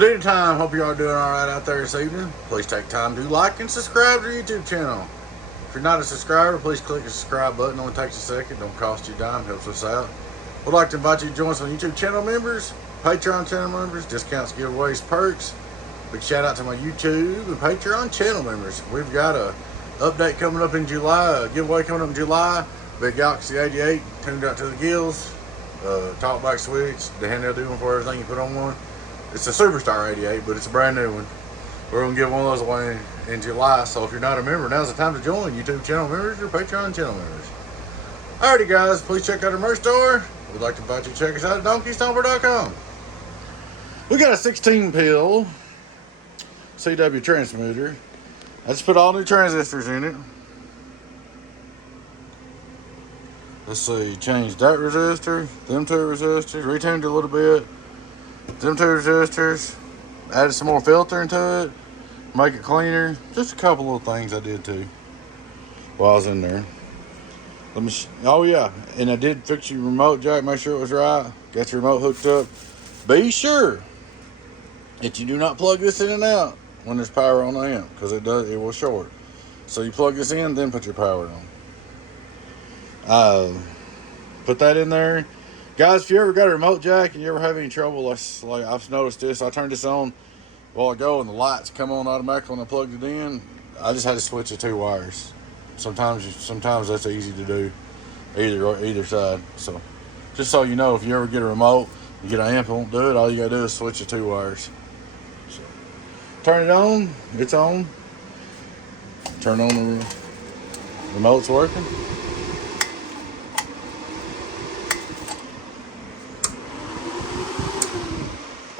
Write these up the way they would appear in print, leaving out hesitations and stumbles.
Good evening time. Hope you all are doing all right out there this evening. Please take time to like and subscribe to the YouTube channel. If you're not a subscriber, please click the subscribe button. It only takes a second. Don't cost you a dime. Helps us out. We'd like to invite you to join us on YouTube channel members, Patreon channel members, discounts, giveaways, perks. Big shout out to my YouTube and Patreon channel members. We've got a update coming up in July, a giveaway coming up in July. Big Galaxy 88 tuned out to the gills. Talkback switch, the handheld doing for everything you put on one. It's a Superstar 88, but it's a brand new one. We're going to give one of those away in July, so if you're not a member, now's the time to join YouTube channel members or Patreon channel members. Alrighty guys, please check out our merch store. We'd like to invite you to check us out at donkeystomper.com. We got a 16-pill CW transmitter. I just put all new transistors in it. Let's see, changed that resistor, them two resistors, retuned it a little bit. Them two resistors, added some more filter into it, make it cleaner. Just a couple little things I did too while I was in there. Oh yeah, and I did fix your remote jack, make sure it was right. Got your remote hooked up. Be sure that you do not plug this in and out when there's power on the amp, because it will short. So you plug this in, then put your power on. Put that in there. Guys, if you ever got a remote jack and you ever have any trouble, like I've noticed this, I turned this on a while ago and the lights come on automatically when I plugged it in. I just had to switch the two wires. Sometimes that's easy to do, either side. So, just so you know, if you ever get a remote, you get an amp and won't do it, all you gotta do is switch the two wires. So, turn it on, it's on. Turn on the remote's working.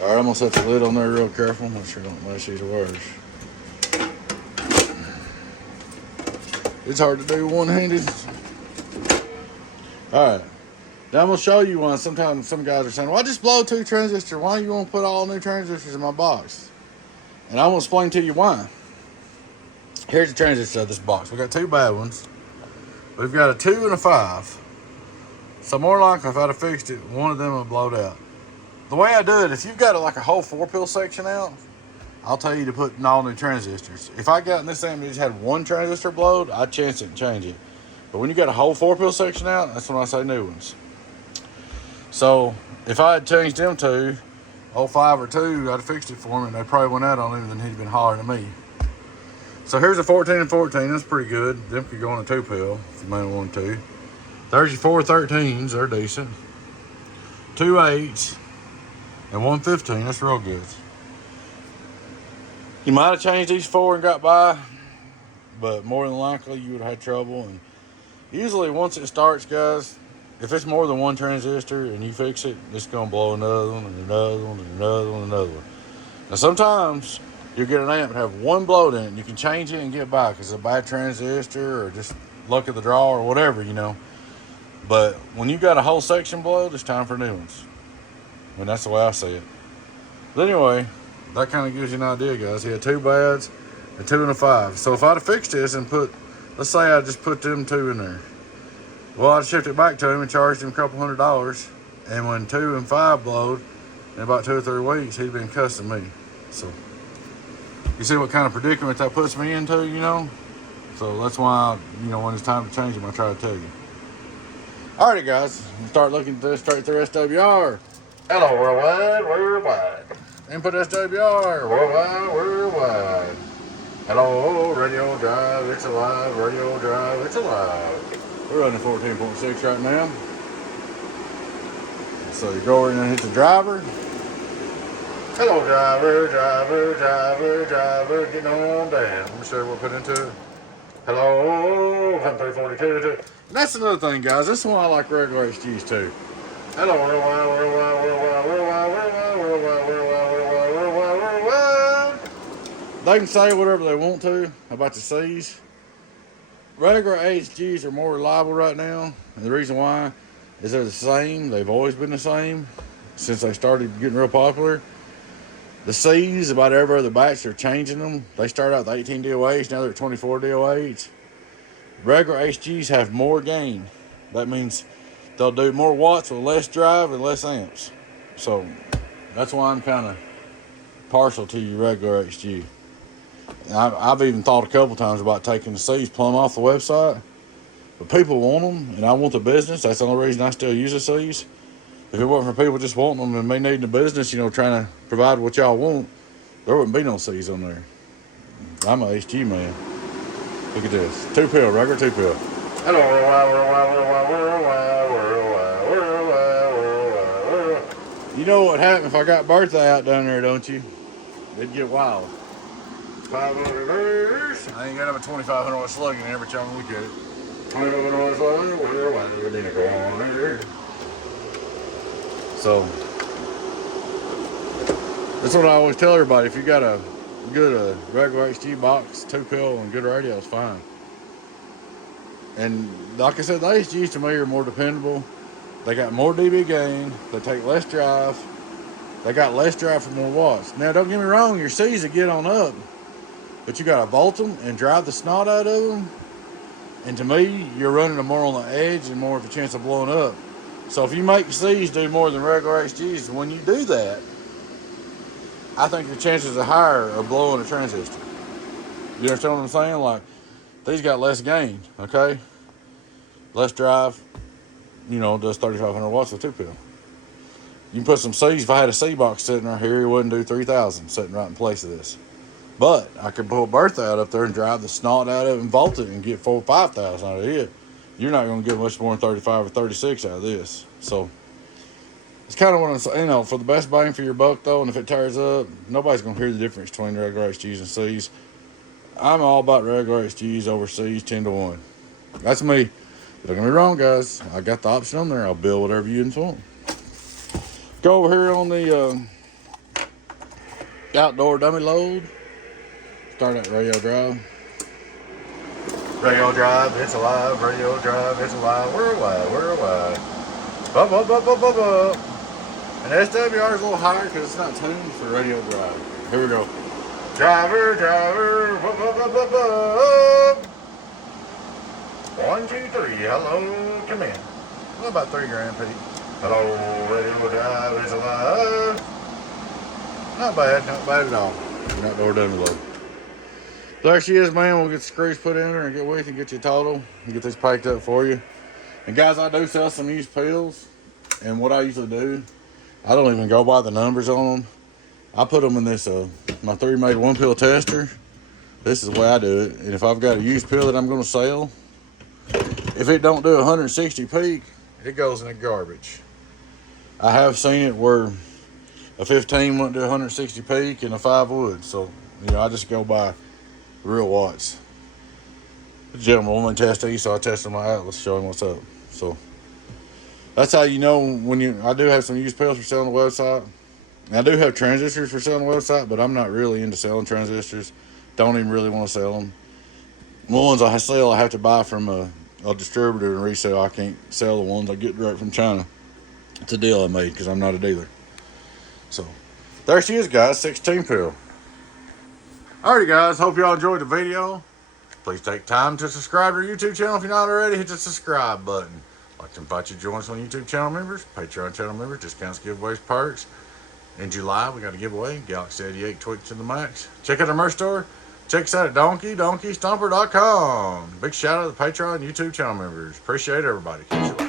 Alright, I'm going to set the lid on there real careful. Make sure I don't mess these wires. It's hard to do one-handed. Alright. Now I'm going to show you one. Sometimes some guys are saying, well, I just blow two transistors. Why do you want to put all new transistors in my box? And I'm going to explain to you why. Here's the transistor of this box. We got two bad ones. We've got a 2 and a 5. So more likely, if I'd have fixed it, one of them would blow out. The way I do it, if you've got like a whole 4-pill section out, I'll tell you to put all new transistors. If I got in this amp and just had one transistor blowed, I'd chance it and change it. But when you got a whole 4-pill section out, that's when I say new ones. So if I had changed them two, 05 or 2, I'd have fixed it for him, and they probably went out on him, and he'd been hollering at me. So here's a 14 and 14. That's pretty good. Them could go on a 2-pill if you might want to. There's your 4 13s. They're decent. 2 8s. And 115, that's real good. You might have changed these 4 and got by, but more than likely you would have had trouble. And usually once it starts, guys, if it's more than one transistor and you fix it, it's going to blow another one and another one and another one and another one. Now sometimes you'll get an amp and have one blowed in it and you can change it and get by because it's a bad transistor or just luck of the draw or whatever, you know. But when you got a whole section blowed, it's time for new ones. And that's the way I see it. But anyway, that kind of gives you an idea, guys. He had 2 bads and 2 and a 5. So if I'd have fixed this and let's say I just put them 2 in there. Well, I'd shipped it back to him and charged him a couple $100. And when 2 and 5 blowed, in about 2 or 3 weeks, he'd been cussing me. So you see what kind of predicament that puts me into, you know? So that's why, when it's time to change them, I try to tell you. Alrighty, guys. Start looking at this straight through SWR. Hello, worldwide. Input SWR, worldwide. Hello, radio drive, it's alive, radio drive, it's alive. We're running 14.6 right now. So you go over and hit the driver. Hello, driver, getting on down. Let me show you what we put into it. Hello, 342. And that's another thing, guys. This is why I like regular HGs too. Hello, worldwide. They can say whatever they want to about the C's. Regular HGs are more reliable right now. And the reason why is they're the same. They've always been the same since they started getting real popular. The C's, about every other batch, they're changing them. They start out with 18 DOH, now they're at 24 DOH. Regular HGs have more gain. That means they'll do more watts with less drive and less amps. So that's why I'm kind of partial to your regular HG. And I've even thought a couple times about taking the C's plumb off the website, but people want them, and I want the business. That's the only reason I still use the C's. If it wasn't for people just wanting them and me needing the business, trying to provide what y'all want, there wouldn't be no C's on there. I'm a HG man. Look at this. 2-pill, regular 2-pill. You know what would happen if I got birthday out down there, don't you? It'd get wild. 500. I ain't got up a 2,500 watt slug in every time I look at it. 2,500 watt slug. So that's what I always tell everybody. If you got a good regular HG box, 2-pill, and good radio, it's fine. And like I said, the HGs to me are more dependable. They got more dB gain. They take less drive. They got less drive for more watts. Now, don't get me wrong, your C's will get on up, but you got to volt them and drive the snot out of them. And to me, you're running them more on the edge and more of a chance of blowing up. So if you make C's do more than regular HGs, when you do that, I think the chances are higher of blowing a transistor. You understand what I'm saying? Like, these got less gain, okay? Less drive, does 3,500 watts with 2-pill. You can put some C's. If I had a C box sitting right here, it wouldn't do 3,000 sitting right in place of this. But I could pull a birthday out up there and drive the snot out of it and volt it and get 4,000 or 5,000 out of it. You're not going to get much more than 35 or 36 out of this. So it's kind of what I'm saying, for the best bang for your buck, though, and if it tears up, nobody's going to hear the difference between regular HGs and C's. I'm all about regular HGs over C's 10 to 1. That's me. Don't get me wrong, guys. I got the option on there. I'll build whatever you want. Go over here on the outdoor dummy load. Start that radio drive. Radio drive, it's alive. Radio drive, it's alive. Worldwide. Up. And SWR is a little higher because it's not tuned for radio drive. Here we go. Driver. 1, 2, 3. Hello, come in. Well, about 3 grand, Pete. Hello, radio drive is alive. Not bad at all. Outdoor dummy load. There she is, man. We'll get the screws put in her and get with you, get you a total, and get this packed up for you. And guys, I do sell some used pills, and what I usually do, I don't even go by the numbers on them. I put them in this, my 3-made 1-pill tester. This is the way I do it. And if I've got a used pill that I'm going to sell, if it don't do 160 peak, it goes in the garbage. I have seen it where a 15 wouldn't do 160 peak and a 5 would. So, I just go by real watts. The gentleman will test these, so I tested my Atlas, show him what's up. So that's how you know when I do have some used pills for sale on the website. And I do have transistors for sale on the website, but I'm not really into selling transistors. Don't even really want to sell them. The ones I sell, I have to buy from a distributor and resell. I can't sell the ones I get direct from China. It's a deal I made because I'm not a dealer. So there she is, guys, 16-pill. Alrighty, guys, hope y'all enjoyed the video. Please take time to subscribe to our YouTube channel. If you're not already, hit the subscribe button. I'd like to invite you to join us on YouTube channel members, Patreon channel members, discounts, giveaways, perks. In July, we got a giveaway, Galaxy 88 tweaked to the max. Check out our merch store. Check us out at Stomper.com. Big shout out to the Patreon YouTube channel members. Appreciate everybody. Catch you later.